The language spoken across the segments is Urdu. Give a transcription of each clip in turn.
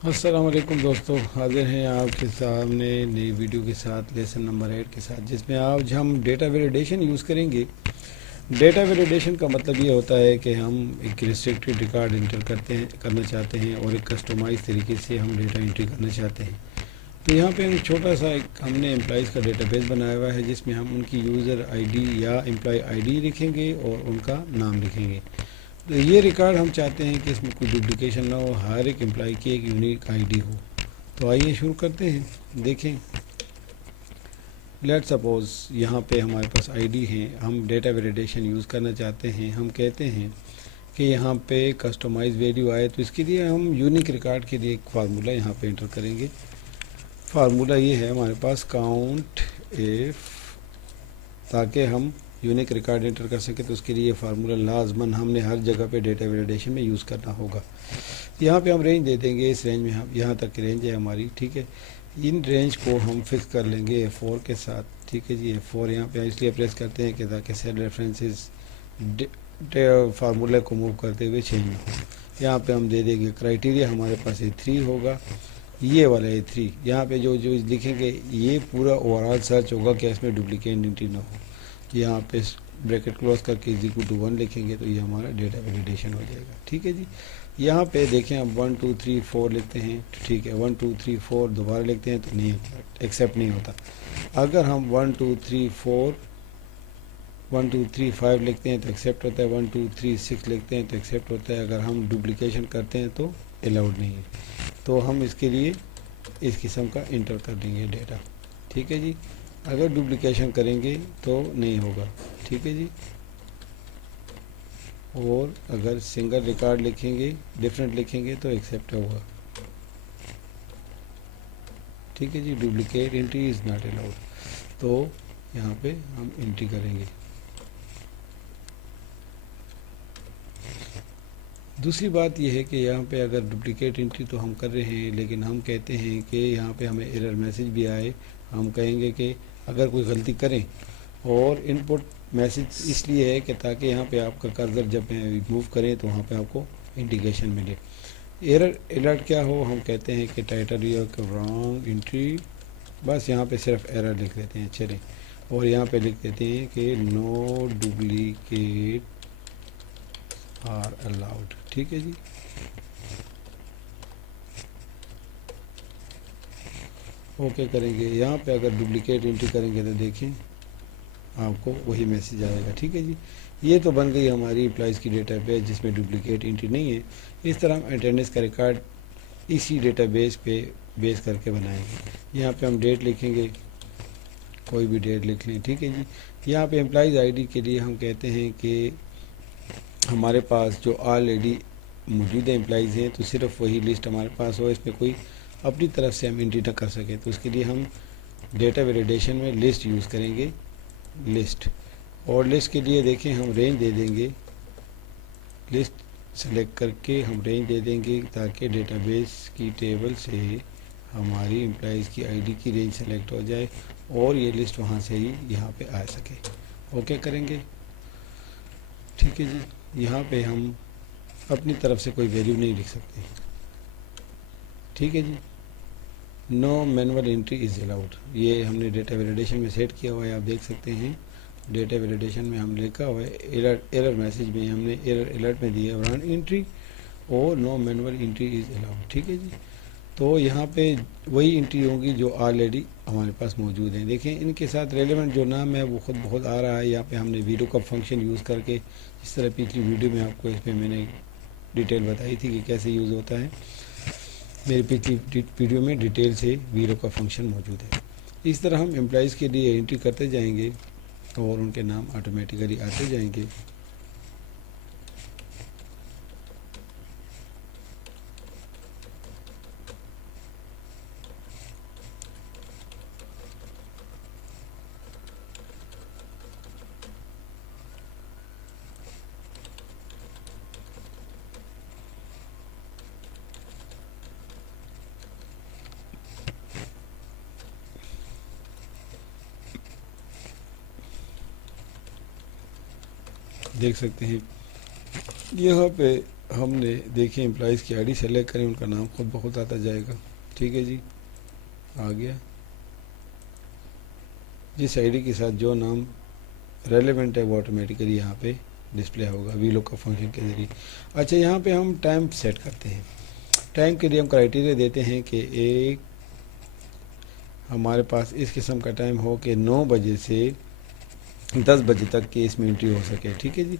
السلام علیکم دوستو، حاضر ہیں آپ کے سامنے نئی ویڈیو کے ساتھ لیسن نمبر 8 کے ساتھ، جس میں آج ہم ڈیٹا ویلیڈیشن یوز کریں گے۔ ڈیٹا ویلیڈیشن کا مطلب یہ ہوتا ہے کہ ہم ایک ریسٹرکٹیڈ ریکارڈ انٹر کرنا چاہتے ہیں اور ایک کسٹمائز طریقے سے ہم ڈیٹا انٹری کرنا چاہتے ہیں۔ تو یہاں پہ چھوٹا سا ہم نے امپلائیز کا ڈیٹا بیس بنایا ہوا ہے، جس میں ہم ان کی یوزر آئی ڈی یا امپلائی آئی ڈی لکھیں گے اور ان کا نام لکھیں گے۔ تو یہ ریکارڈ ہم چاہتے ہیں کہ اس میں کوئی ڈپلیکیشن نہ ہو، ہر ایک امپلائی کی ایک یونیک آئی ڈی ہو۔ تو آئیے شروع کرتے ہیں۔ دیکھیں، لیٹ سپوز یہاں پہ ہمارے پاس آئی ڈی ہیں، ہم ڈیٹا ویلیڈیشن یوز کرنا چاہتے ہیں۔ ہم کہتے ہیں کہ یہاں پہ کسٹمائز ویلیو آئے، تو اس کے لیے ہم یونیک ریکارڈ کے لیے ایک فارمولہ یہاں پہ انٹر کریں گے۔ فارمولہ یہ ہے ہمارے پاس کاؤنٹ ایف، تاکہ ہم یونیک ریکارڈ انٹر کر سکیں تو اس کے لیے فارمولہ لازماً ہم نے ہر جگہ پہ ڈیٹا ویلیڈیشن میں یوز کرنا ہوگا۔ یہاں پہ ہم رینج دے دیں گے، اس رینج میں ہم یہاں تک کی رینج ہے ہماری، ٹھیک ہے۔ ان رینج کو ہم فکس کر لیں گے F4 کے ساتھ، ٹھیک ہے جی۔ F4 یہاں پہ اس لیے پریس کرتے ہیں کہ تاکہ سیل ریفرنسز فارمولہ کو موو کرتے ہوئے چینج نہ ہو۔ یہاں پہ ہم دے دیں گے کرائٹیریا، ہمارے پاس A3 ہوگا، یہ والا A3۔ یہاں پہ جو لکھیں گے یہ پورا اوورآل سرچ ہوگا کہ اس میں ڈپلیکیٹ انٹری نہ ہو۔ یہاں پہ بریکٹ کلوز کر کے =1 لکھیں گے تو یہ ہمارا ڈیٹا ویلیڈیشن ہو جائے گا، ٹھیک ہے جی۔ یہاں پہ دیکھیں ہم 1 2 3 4 لکھتے ہیں، ٹھیک ہے۔ 1 2 3 4 دوبارہ لکھتے ہیں تو نہیں ہوتا، ایکسیپٹ نہیں ہوتا۔ اگر ہم 1 2 3 4 1 2 3 5 لکھتے ہیں تو ایکسیپٹ ہوتا ہے، 1 2 3 6 لکھتے ہیں تو ایکسیپٹ ہوتا ہے۔ اگر ہم ڈپلیکیشن کرتے ہیں تو الاؤڈ نہیں ہے۔ تو ہم اس کے لیے اس قسم کا انٹر کر دیں گے ڈیٹا، ٹھیک ہے جی۔ اگر ڈپلیکیشن کریں گے تو نہیں ہوگا، ٹھیک ہے جی۔ اور اگر سنگل ریکارڈ لکھیں گے، ڈفرینٹ لکھیں گے تو ایکسیپٹ ہوگا، ٹھیک ہے جی۔ Duplicate entry is not allowed, تو یہاں پہ ہم انٹری کریں گے۔ دوسری بات یہ ہے کہ یہاں پہ اگر ڈپلیکیٹ انٹری تو ہم کر رہے ہیں، لیکن ہم کہتے ہیں کہ یہاں پہ ہمیں ایرر میسج بھی آئے، ہم کہیں گے کہ اگر کوئی غلطی کریں، اور ان پٹ میسج اس لیے ہے کہ تاکہ یہاں پہ آپ کا کرسر جب موو کریں تو وہاں پہ آپ کو انڈیکیشن ملے۔ ایرر الرٹ کیا ہو، ہم کہتے ہیں کہ ٹائٹل یا رانگ انٹری، بس یہاں پہ صرف ایرر لکھ دیتے ہیں، چلیں۔ اور یہاں پہ لکھ دیتے ہیں کہ نو ڈپلیکیٹ آر الاؤڈ، ٹھیک ہے جی۔ اوکے کریں گے۔ یہاں پہ اگر ڈپلیکیٹ انٹری کریں گے تو دیکھیں آپ کو وہی میسیج آئے گا، ٹھیک ہے جی۔ یہ تو بن گئی ہماری امپلائیز کی ڈیٹا بیس جس میں ڈپلیکیٹ انٹری نہیں ہے۔ اس طرح ہم اٹینڈنس کا ریکارڈ اسی ڈیٹا بیس پہ بیس کر کے بنائیں گے۔ یہاں پہ ہم ڈیٹ لکھیں گے، کوئی بھی ڈیٹ لکھ لیں، ٹھیک ہے جی۔ یہاں پہ امپلائیز آئی ڈی کے لیے ہم کہتے ہیں کہ ہمارے پاس جو آلریڈی موجودہ امپلائیز ہیں تو صرف وہی لسٹ ہمارے پاس ہو، اس میں کوئی اپنی طرف سے ہم انٹری نہ کر سکیں، تو اس کے لیے ہم ڈیٹا ویلیڈیشن میں لسٹ یوز کریں گے، لسٹ۔ اور لسٹ کے لیے دیکھیں ہم رینج دے دیں گے، لسٹ سلیکٹ کر کے ہم رینج دے دیں گے تاکہ ڈیٹا بیس کی ٹیبل سے ہماری امپلائیز کی آئی ڈی کی رینج سلیکٹ ہو جائے اور یہ لسٹ وہاں سے ہی یہاں پہ آ سکے۔ اوکے کریں گے، ٹھیک ہے جی۔ یہاں پہ ہم اپنی طرف سے کوئی ویلیو نہیں لکھ سکتے، ٹھیک ہے جی۔ نو مینول انٹری از الاؤڈ، یہ ہم نے ڈیٹا ویلیڈیشن میں سیٹ کیا ہوا ہے، آپ دیکھ سکتے ہیں۔ ڈیٹا ویلیڈیشن میں ہم لکھا ہوا ہے ایرر میسج میں ہم نے ایرر الرٹ میں دیا ران انٹری اور نو مینول انٹری از الاؤڈ، ٹھیک ہے جی۔ تو یہاں پہ وہی انٹری ہوں گی جو آلریڈی ہمارے پاس موجود ہیں۔ دیکھیں ان کے ساتھ ریلیونٹ جو نام ہے وہ خود بہت آ رہا ہے۔ یہاں پہ ہم نے ویڈیو کا فنکشن یوز کر کے، جس طرح پچھلی ویڈیو میں آپ کو اس پہ میں نے ڈیٹیل بتائی تھی کہ کیسے یوز ہوتا ہے، میری پچھلی ویڈیو میں ڈیٹیل سے ویڈیو کا فنکشن موجود ہے۔ اس طرح ہم امپلائیز کے لیے انٹری کرتے جائیں گے اور ان کے نام آٹومیٹیکلی آتے جائیں گے۔ دیکھ سکتے ہیں یہاں پہ ہم نے دیکھیں امپلائیز کی آئی ڈی سلیکٹ کریں، ان کا نام خود بخود آتا جائے گا. ٹھیک ہے جی، آ گیا. جس آئی ڈی کے ساتھ جو نام ریلیونٹ ہے وہ آٹومیٹیکلی یہاں پہ ڈسپلے ہوگا وی لوک اپ فنکشن کے ذریعے. اچھا، یہاں پہ ہم ٹائم سیٹ کرتے ہیں. ٹائم کے لیے ہم کرائٹیریا دیتے ہیں کہ ایک ہمارے پاس اس قسم کا ٹائم ہو کہ 9 بجے سے 10 بجے تک کی اس میں انٹری ہو سکے. ٹھیک ہے جی،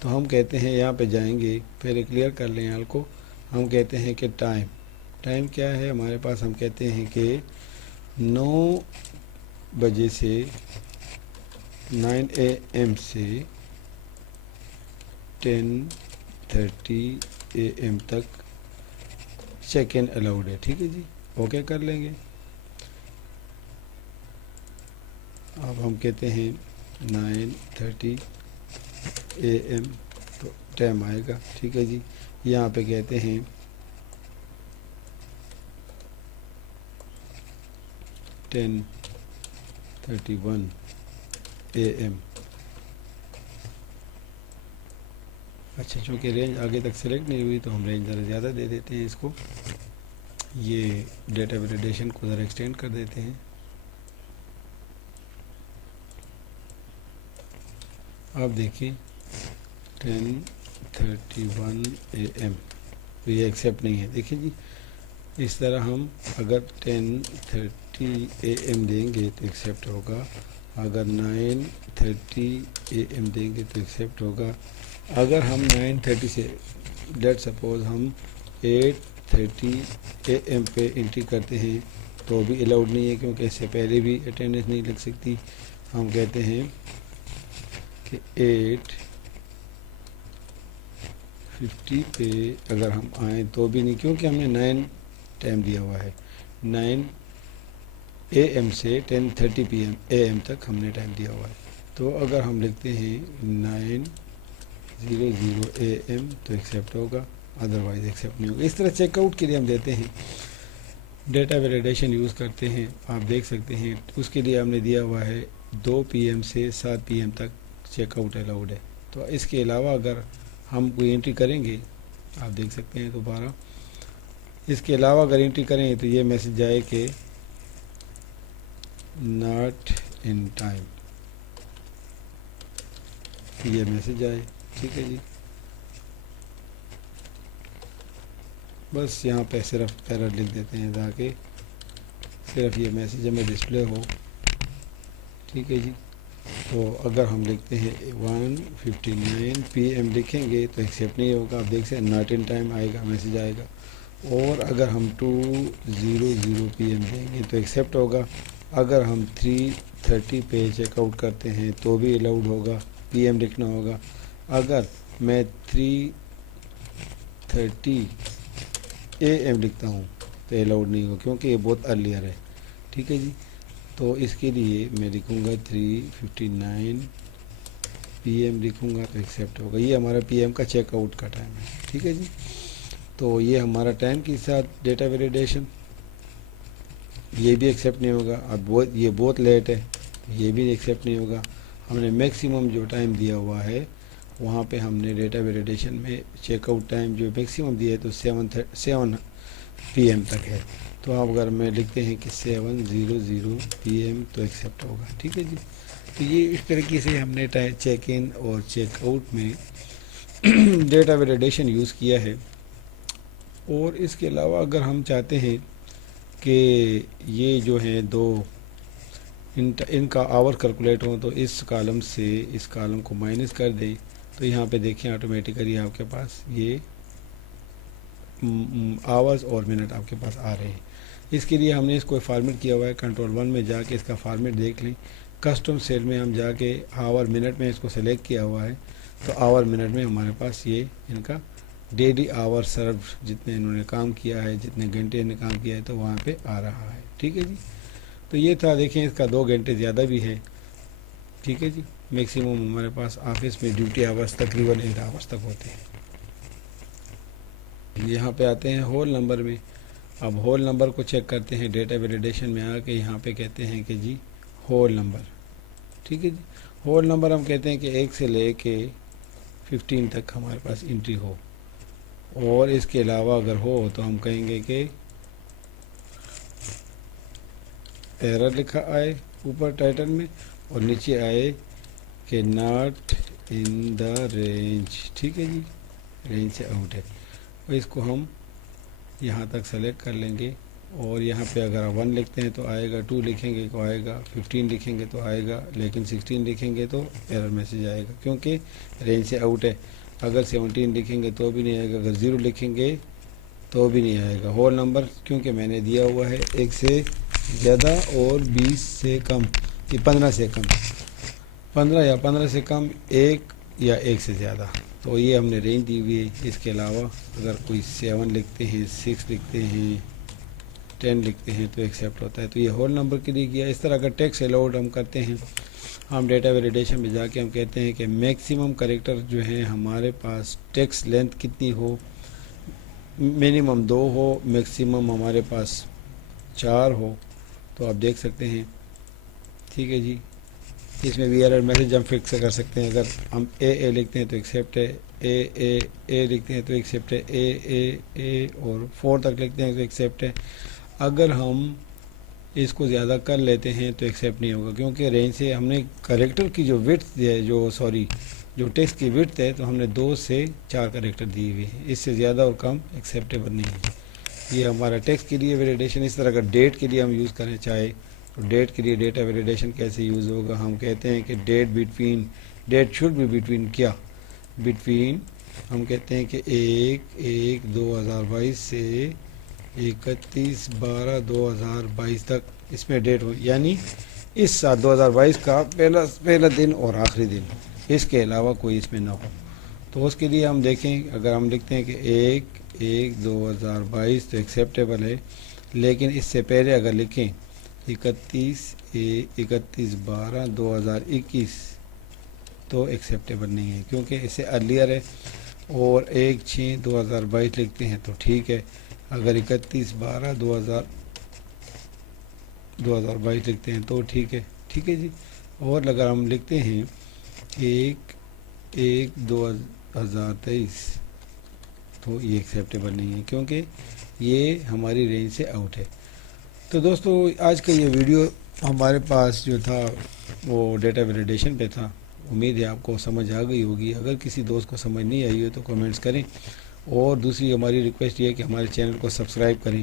تو ہم کہتے ہیں یہاں پہ جائیں گے، پہلے کلیئر کر لیں حال کو. ہم کہتے ہیں کہ ٹائم کیا ہے ہمارے پاس، ہم کہتے ہیں کہ 9 بجے سے 9 AM سے 10:30 AM تک چیک ان الاؤڈ ہے. ٹھیک ہے جی، اوکے کر لیں گے. اب ہم کہتے ہیں 9:30 AM تو ٹائم آئے گا. ٹھیک ہے جی، یہاں پہ کہتے ہیں 10:31 AM. اچھا، چونکہ رینج آگے تک سلیکٹ نہیں ہوئی تو ہم رینج ذرا زیادہ دے دیتے ہیں اس کو. یہ ڈیٹا ویلیڈیشن کو ذرا ایکسٹینڈ کر دیتے ہیں. آپ دیکھیں 10:31 AM تو یہ ایکسیپٹ نہیں ہے. دیکھیں جی، اس طرح ہم اگر 10:30 AM دیں گے تو ایکسیپٹ ہوگا، اگر 9:30 AM دیں گے تو ایکسیپٹ ہوگا. اگر ہم 9:30 سے لیٹ سپوز ہم 8:30 AM پہ انٹری کرتے ہیں تو بھی الاؤڈ نہیں ہے، کیونکہ اس سے پہلے بھی اٹینڈنس نہیں لگ سکتی. ہم کہتے ہیں کہ 8:50 پہ اگر ہم آئیں تو بھی نہیں، کیونکہ ہم نے 9 ٹائم دیا ہوا ہے. 9 AM سے 10:30 AM تک ہم نے ٹائم دیا ہوا ہے. تو اگر ہم لکھتے ہیں 9:00 AM تو ایکسیپٹ ہوگا، ادروائز ایکسیپٹ نہیں ہوگا. اس طرح چیک آؤٹ کے لیے ہم دیتے ہیں ڈیٹا ویلیڈیشن یوز کرتے ہیں. آپ دیکھ سکتے ہیں اس کے لیے ہم نے دیا ہوا ہے 2 PM سے 7 PM تک چیک آؤٹ الاؤڈ ہے. تو اس کے علاوہ اگر ہم کوئی انٹری کریں گے، آپ دیکھ سکتے ہیں دوبارہ، اس کے علاوہ اگر انٹری کریں تو یہ میسج آئے کہ ناٹ ان ٹائم، یہ میسج آئے. ٹھیک ہے جی، بس یہاں پہ صرف ایرر لکھ دیتے ہیں تاکہ صرف یہ میسج ہمیں ڈسپلے ہو. ٹھیک ہے جی، تو اگر ہم لکھتے ہیں 1:59 PM لکھیں گے تو ایکسیپٹ نہیں ہوگا. آپ دیکھ سکتے ہیں ناٹ ان ٹائم آئے گا، میسج آئے گا. اور اگر ہم 2:00 PM دیں گے تو ایکسیپٹ ہوگا. اگر ہم 3:30 پہ چیک آؤٹ کرتے ہیں تو بھی الاؤڈ ہوگا، PM لکھنا ہوگا. اگر میں 3:30 AM لکھتا ہوں تو الاؤڈ نہیں ہوگا، کیونکہ یہ بہت ارلیئر ہے. ٹھیک ہے جی، تو اس کے لیے میں لکھوں گا 3:59 PM لکھوں گا تو ایکسیپٹ ہوگا. یہ ہمارا PM کا چیک آؤٹ کا ٹائم ہے. ٹھیک ہے جی، تو یہ ہمارا ٹائم کے ساتھ ڈیٹا ویلیڈیشن، یہ بھی ایکسیپٹ نہیں ہوگا. اب یہ بہت لیٹ ہے، یہ بھی ایکسیپٹ نہیں ہوگا. ہم نے میکسیمم جو ٹائم دیا ہوا ہے وہاں پہ ہم نے ڈیٹا ویلیڈیشن میں چیک آؤٹ ٹائم جو میکسیمم دیا ہے تو 7 PM تک ہے. تو آپ اگر میں لکھتے ہیں کہ 7:00 PM تو ایکسیپٹ ہوگا. ٹھیک ہے جی، تو یہ اس طریقے سے ہم نے چیک ان اور چیک آؤٹ میں ڈیٹا ویلیڈیشن یوز کیا ہے. اور اس کے علاوہ اگر ہم چاہتے ہیں کہ یہ جو ہیں دو ان کا آور کیلکولیٹ ہو تو اس کالم سے اس کالم کو مائنس کر دیں تو یہاں پہ دیکھیں آٹومیٹیکلی آپ کے پاس یہ آورز اور منٹ آپ کے پاس آ رہے ہیں. اس کے لیے ہم نے اس کو فارمیٹ کیا ہوا ہے. کنٹرول 1 میں جا کے اس کا فارمیٹ دیکھ لیں. کسٹم سیل میں ہم جا کے آور منٹ میں اس کو سلیکٹ کیا ہوا ہے تو آور منٹ میں ہمارے پاس یہ ان کا ڈیلی آور سرو جتنے انہوں نے کام کیا ہے، جتنے گھنٹے نے کام کیا ہے تو وہاں پہ آ رہا ہے. ٹھیک ہے جی، تو یہ تھا. دیکھیں اس کا 2 گھنٹے زیادہ بھی ہے. ٹھیک ہے جی، میکسیمم ہمارے پاس آفس میں ڈیوٹی آورس تقریباً 8 آورس تک ہوتے ہیں. یہاں پہ آتے ہیں ہول نمبر میں. اب ہول نمبر کو چیک کرتے ہیں ڈیٹا ویلیڈیشن میں آ کے. یہاں پہ کہتے ہیں کہ جی ہول نمبر. ٹھیک ہے جی، ہول نمبر ہم کہتے ہیں کہ 1 سے لے کے 15 تک ہمارے پاس انٹری ہو. اور اس کے علاوہ اگر ہو تو ہم کہیں گے کہ ایرر لکھا آئے اوپر ٹائٹل میں، اور نیچے آئے کہ ناٹ ان دا رینج، ٹھیک ہے جی، رینج سے آؤٹ ہے۔ اور اس کو ہم یہاں تک سلیکٹ کر لیں گے، اور یہاں پہ اگر 1 لکھتے ہیں تو آئے گا، 2 لکھیں گے تو آئے گا، 15 لکھیں گے تو آئے گا، لیکن 16 لکھیں گے تو ایرر میسیج آئے گا کیونکہ رینج سے آؤٹ ہے۔ اگر 17 لکھیں گے تو بھی نہیں آئے گا، اگر 0 لکھیں گے تو بھی نہیں آئے گا۔ ہول نمبر کیونکہ میں نے دیا ہوا ہے 1 سے زیادہ اور 20 سے کم، یہ 15 سے کم، 15 یا 15 سے کم، 1 یا 1 سے زیادہ، تو یہ ہم نے رینج دی ہوئی ہے۔ اس کے علاوہ اگر کوئی 7 لکھتے ہیں، 6 لکھتے ہیں، 10 لکھتے ہیں تو ایکسیپٹ ہوتا ہے۔ تو یہ ہول نمبر کے لیے کیا۔ اس طرح اگر ٹیکسٹ الاؤڈ ہم کرتے ہیں، ہم ڈیٹا ویلیڈیشن میں جا کے ہم کہتے ہیں کہ میکسیمم کریکٹر جو ہیں ہمارے پاس ٹیکسٹ لینتھ کتنی ہو، منیمم 2 ہو، میکسیمم ہمارے پاس 4 ہو، تو آپ دیکھ سکتے ہیں، ٹھیک ہے جی۔ اس میں بھی ایرر میسج ہم فکس کر سکتے ہیں۔ اگر ہم اے لکھتے ہیں تو ایکسیپٹ ہے، اے لکھتے ہیں تو ایکسیپٹ ہے، اے اور 4 تک لکھتے ہیں تو ایکسیپٹ ہے۔ اگر ہم اس کو زیادہ کر لیتے ہیں تو ایکسیپٹ نہیں ہوگا، کیونکہ رینج سے ہم نے کریکٹر کی جو وڈتھ ہے، جو ٹیکسٹ کی وڈتھ ہے، تو ہم نے 2 سے 4 کریکٹر دی ہوئی ہے، اس سے زیادہ اور کم ایکسیپٹیبل نہیں ہے۔ یہ ہمارا ٹیکسٹ کے لیے ویلیڈیشن۔ اس طرح اگر ڈیٹ کے لیے ہم یوز کرنا چاہے تو ڈیٹ کے لیے ڈیٹا ویلیڈیشن کیسے یوز ہوگا، ہم کہتے ہیں کہ ڈیٹ شوڈ بی بٹوین کیا، بٹوین ہم کہتے ہیں کہ 1/1/2022 سے 31/12/2022 تک اس میں ڈیٹ ہو، یعنی اس سال 2022 کا پہلا دن اور آخری دن، اس کے علاوہ کوئی اس میں نہ ہو۔ تو اس کے لیے ہم دیکھیں، اگر ہم لکھتے ہیں کہ 1/1/2022 تو ایکسیپٹیبل ہے، لیکن اس سے پہلے اگر لکھیں 31/12/2021 تو ایکسیپٹیبل نہیں ہے، کیونکہ اس سے ارلیئر ہے، اور 1/6/2022 لکھتے ہیں تو ٹھیک ہے، اگر 31/12/2022 لکھتے ہیں تو ٹھیک ہے جی۔ اور اگر ہم لکھتے ہیں 1/1/2023 تو یہ ایکسیپٹیبل نہیں ہے، کیونکہ یہ ہماری رینج سے آؤٹ ہے۔ تو دوستو آج کا یہ ویڈیو ہمارے پاس جو تھا وہ ڈیٹا ویلیڈیشن پہ تھا، امید ہے آپ کو سمجھ آ گئی ہوگی۔ اگر کسی دوست کو سمجھ نہیں آئی ہو تو کمنٹس کریں، اور دوسری ہماری ریکویسٹ یہ ہے کہ ہمارے چینل کو سبسکرائب کریں